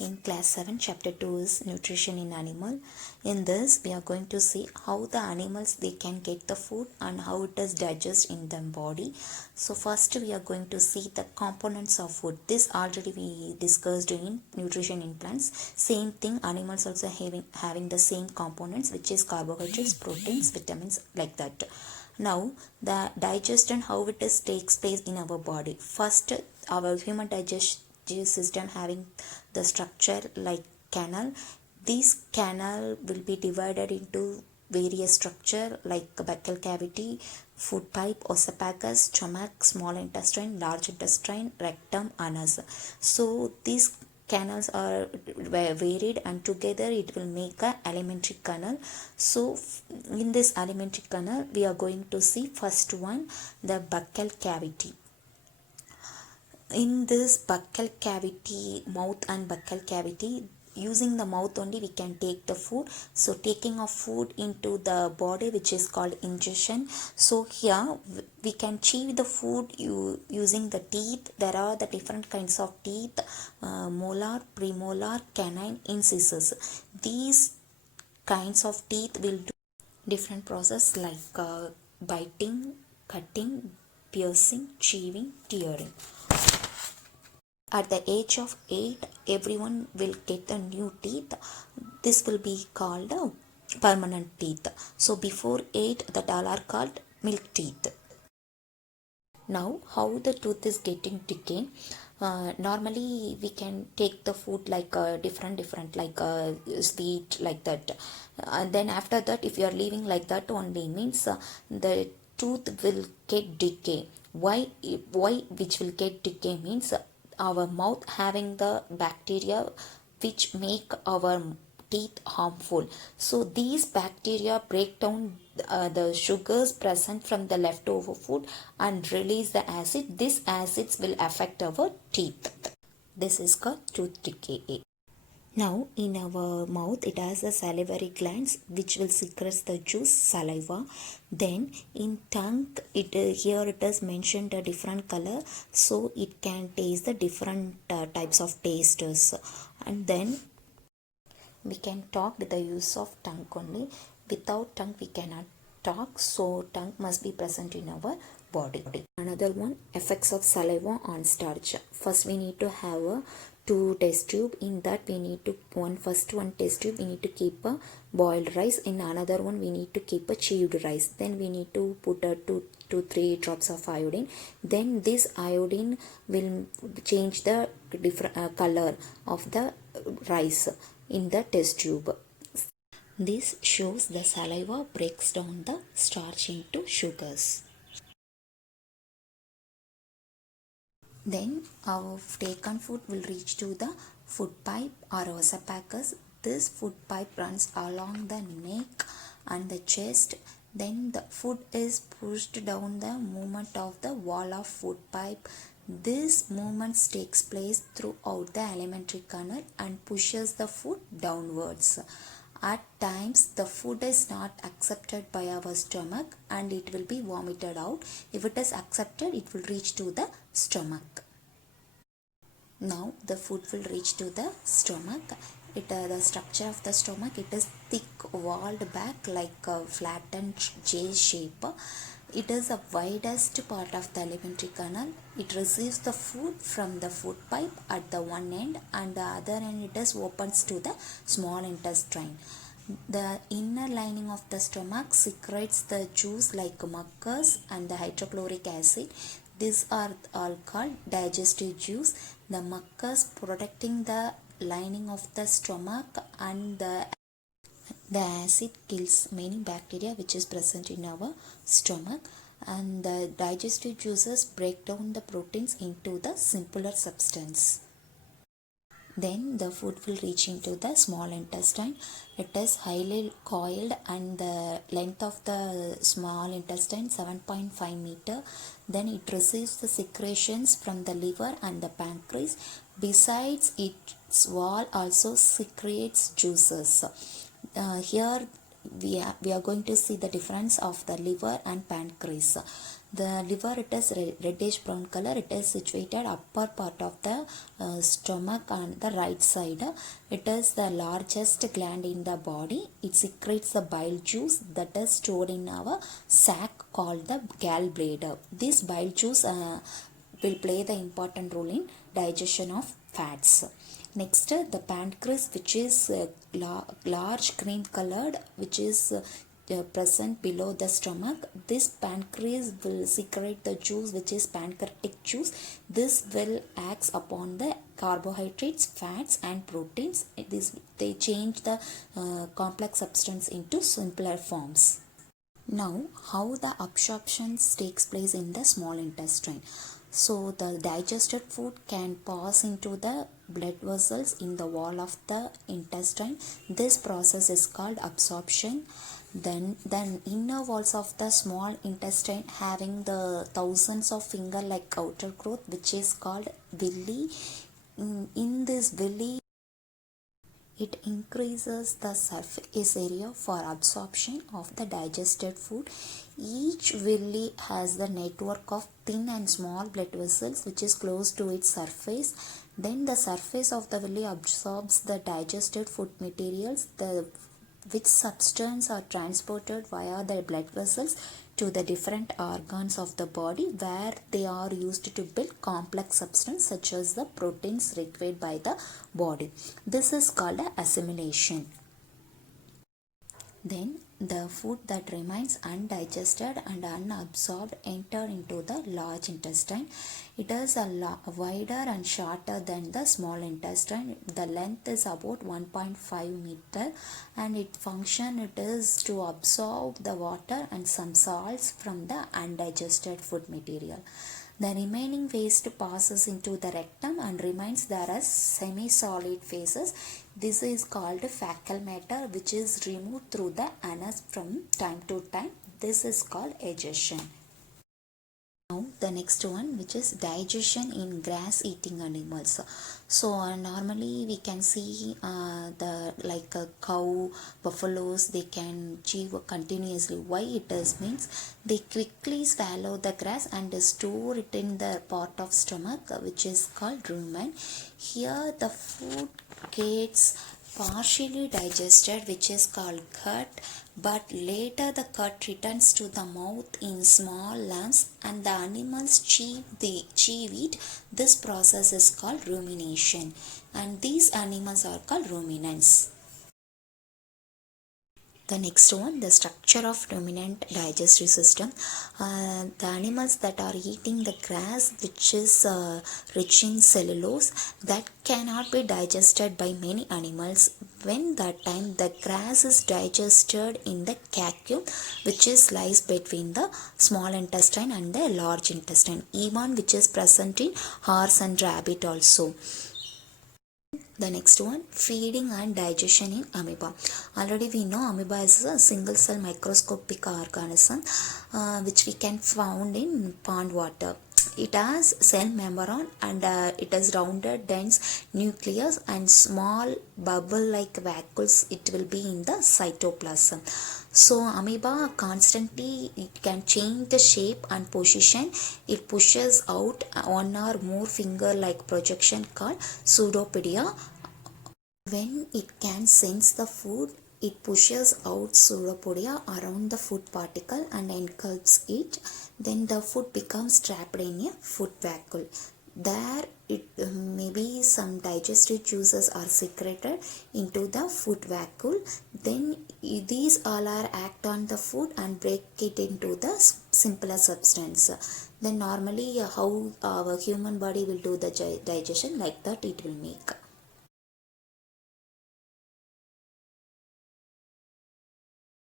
In class 7 chapter 2 is nutrition in animal. In this we are going to see how the animals they can get the food and how it is digest in their body. So first we are going to see the components of food. This already we discussed in nutrition in plants. Same thing, animals also having the same components, which is carbohydrates, proteins, vitamins, like that. Now the digestion, how it is takes place in our body. First, our human digestive system having the structure like canal. This canal will be divided into various structure like buccal cavity, food pipe, esophagus, stomach, small intestine, large intestine, rectum, anus. So these canals are varied and together it will make a alimentary canal. So in this alimentary canal we are going to see first one, the buccal cavity. In this buccal cavity, mouth and buccal cavity, using the mouth only we can take the food. So taking of food into the body, which is called ingestion. So here we can chew the food using the teeth. There are the different kinds of teeth, molar, premolar, canine, incisors. These kinds of teeth will do different process like biting, cutting, piercing, chewing, tearing. At the age of 8, everyone will get a new teeth. This will be called permanent teeth. So before 8, that all are called milk teeth. Now, how the tooth is getting decay? Normally, we can take the food like different like sweet, like that. And then after that, if you are leaving like that only, means the tooth will get decay. Why? Which will get decay means our mouth having the bacteria which make our teeth harmful. So these bacteria break down the sugars present from the leftover food and release the acid. These acids will affect our teeth. This is called tooth decay. Now in our mouth it has the salivary glands which will secrete the juice, saliva. Then in tongue, here it is mentioned a different color, so it can taste the different types of tastes. And then we can talk with the use of tongue only. Without tongue we cannot talk, so tongue must be present in our body. Another one, effects of saliva on starch. First we need to have a 2 test tube. In that we need to one test tube we need to keep a boiled rice. In another one we need to keep a chewed rice. Then we need to put a 2 to 3 drops of iodine. Then this iodine will change the different color of the rice in the test tube. This shows the saliva breaks down the starch into sugars. Then our taken food will reach to the food pipe or esophagus. This food pipe runs along the neck and the chest. Then the food is pushed down the movement of the wall of food pipe. This movement takes place throughout the alimentary canal and pushes the food downwards. At times the food is not accepted by our stomach and it will be vomited out. If it is accepted, it will reach to the stomach. Now the food will reach to the stomach. The structure of the stomach, it is thick walled back like a flattened J shape. It is the widest part of the alimentary canal. It receives the food from the food pipe at the one end and the other end it is opens to the small intestine. The inner lining of the stomach secretes the juice like mucus and the hydrochloric acid. These are all called digestive juice. The mucus protecting the lining of the stomach and the acid kills many bacteria which is present in our stomach, and the digestive juices break down the proteins into the simpler substance. Then the food will reach into the small intestine. It is highly coiled and the length of the small intestine 7.5 meter. Then it receives the secretions from the liver and the pancreas. Besides, its wall also secretes juices. Here we are going to see the difference of the liver and pancreas. The liver, it is reddish brown color. It is situated upper part of the stomach on the right side. It is the largest gland in the body. It secretes the bile juice that is stored in our sac called the gallbladder. This bile juice will play the important role in digestion of fats. Next, the pancreas, which is large cream colored, which is present below the stomach. This pancreas will secrete the juice, which is pancreatic juice. This will act upon the carbohydrates, fats and proteins. They change the complex substance into simpler forms. Now, how the absorption takes place in the small intestine. So, the digested food can pass into the blood vessels in the wall of the intestine. This process is called absorption. Then inner walls of the small intestine having the thousands of finger like outer growth, which is called villi. In this villi, it increases the surface area for absorption of the digested food. Each villi has the network of thin and small blood vessels which is close to its surface. Then the surface of the villi absorbs the digested food materials, which substance are transported via the blood vessels to the different organs of the body, where they are used to build complex substance such as the proteins required by the body. This is called assimilation. Then the food that remains undigested and unabsorbed enter into the large intestine. It is wider and shorter than the small intestine. The length is about 1.5 meter, and its function it is to absorb the water and some salts from the undigested food material. The remaining waste passes into the rectum and remains there as semi-solid phases. This is called fecal matter, which is removed through the anus from time to time. This is called egestion. Now the next one, which is digestion in grass eating animals. So normally we can see the like a cow, buffaloes, they can chew continuously. Why it is means they quickly swallow the grass and store it in the part of stomach, which is called rumen. Here the food gets partially digested, which is called gut, but later the gut returns to the mouth in small lumps and the animals chew it. This process is called rumination, and these animals are called ruminants. The next one, the structure of ruminant digestive system. The animals that are eating the grass, which is rich in cellulose, that cannot be digested by many animals. When that time the grass is digested in the caecum, which is lies between the small intestine and the large intestine, even which is present in horse and rabbit also. The next one, feeding and digestion in amoeba. Already we know amoeba is a single cell microscopic organism which we can found in pond water. It has cell membrane and it has rounded dense nucleus and small bubble like vacuoles. It will be in the cytoplasm. So amoeba constantly it can change the shape and position. It pushes out one or more finger like projection called pseudopodia. When it can sense the food, it pushes out pseudopodia around the food particle and engulfs it. Then the food becomes trapped in a food vacuole. There it maybe some digestive juices are secreted into the food vacuole. Then these all are act on the food and break it into the simpler substance. Then normally how our human body will do the digestion, like that it will make.